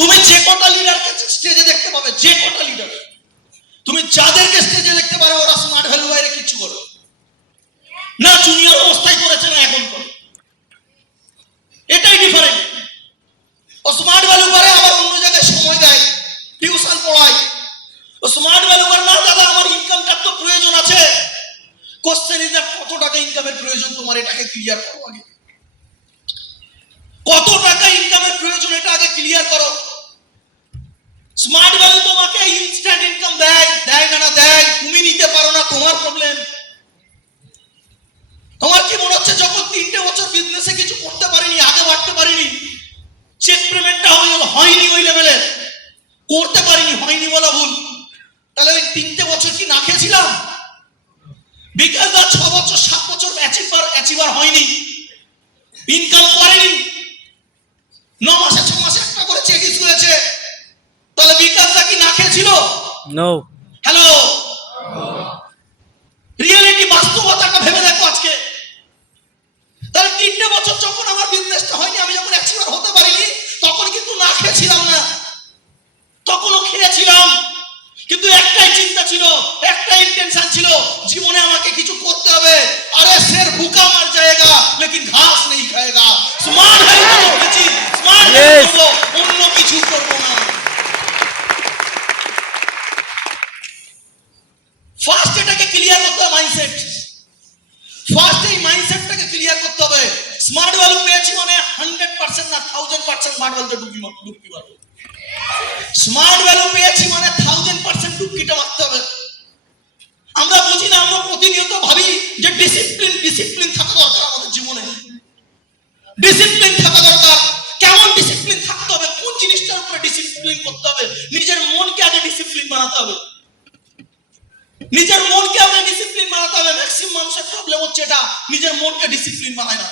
তুমি যে কটা লিডারকে স্টেজে দেখতে পাবে, যে কটা লিডার তুমি যাদেরকে স্টেজে দেখতে পারো, ওরা স্মার্ট ভ্যালু বাইরে কিছু করে না, জুনিয়র অবস্থায় করেছে না এখন করে, এটাই ডিফারেন্ট। ও স্মার্ট ভ্যালু করে আবার অন্য জায়গায় সময় দেয়, টিউশন পড়ায়। ও স্মার্ট ভ্যালু করে না, দাদা আমার ইনকামটার তো প্রয়োজন আছে। কোশ্চেন ইজ কত টাকা ইনকামের প্রয়োজন তোমার, এটাকে ক্লিয়ার করো আগে। কত টাকা ইনকামের প্রয়োজন এটা আগে ক্লিয়ার করো। স্মার্ট ভ্যালু তোমাকে ইনস্ট্যান্ট ইনকাম দেয়, দেয় না দেয় তুমি নিতে পারো না, তোমার প্রবলেম। তোমার কি মনে হচ্ছে যখন 3টে বছর বিজনেসে কিছু করতে পারিনি, আগে বাড়তে পারিনি, চেক পেমেন্টটা হয়নি ওই লেভেলে, করতে পারিনি, হয়নি বলা ভুল, তাহলে ওই 3টে বছর কি না খেয়েছিলাম? বিকজ 6 বছর 7 বছর অ্যাচিভার হয়নি, ইনকাম করেনি, 9 মাসে 6 মাসে একটা করে চেক ইস্যু হয়েছে, তাহলে বিকাশটা কি না খেয়েছিল? নো। হ্যালো, রিয়েলিটি বাস্তবতাটা ভেবে দেখো আজকে। তাহলে 3টে বছর যখন আমার বিজনেসটা হয়নি, আমি যখন অ্যাচিভার হতে পারিনি, তখন কিন্তু না খেয়েছিলাম না, তখনও খেয়েছিলাম, কিন্তু একটাই চিন্তা ছিল, একটাই ইন্টেনশন ছিল, জীবনে আমাকে কিছু করতে হবে। আরে शेर भूखा मर जाएगा लेकिन घास नहीं खाएगा। স্মার্ট হয়ে গেছি, স্মার্ট হয়ে করব, অন্য কিছু করব না। ফার্স্ট এটাকে ক্লিয়ার করতে হবে, মাইন্ডসেট। ফার্স্ট এই মাইন্ডসেটটাকে ক্লিয়ার করতে হবে। স্মার্ট ভ্যালু পেয়েছি মানে 100% না 1000% স্মার্ট ভ্যালুতে ঢুকতে পারবো। স্মার্ট ভ্যালু পেয়েছি মানে 1000% ডুবকিটা মারতে হবে। আমরা বুঝি না, আমরা প্রতিনিয়ত ভাবি যে ডিসিপ্লিন থাকা দরকার আমাদের জীবনে, ডিসিপ্লিন থাকা দরকার। কেমন ডিসিপ্লিন থাকতে হবে, কোন জিনিসটার উপরে ডিসিপ্লিন করতে হবে? নিজের মনকে আগে ডিসিপ্লিন বানাতে হবে, নিজের মনকে আগে ডিসিপ্লিন বানাতে হবে। ম্যাক্সিমাম মানুষের প্রবলেম হচ্ছে এটা, নিজের মনকে ডিসিপ্লিন বানায় না।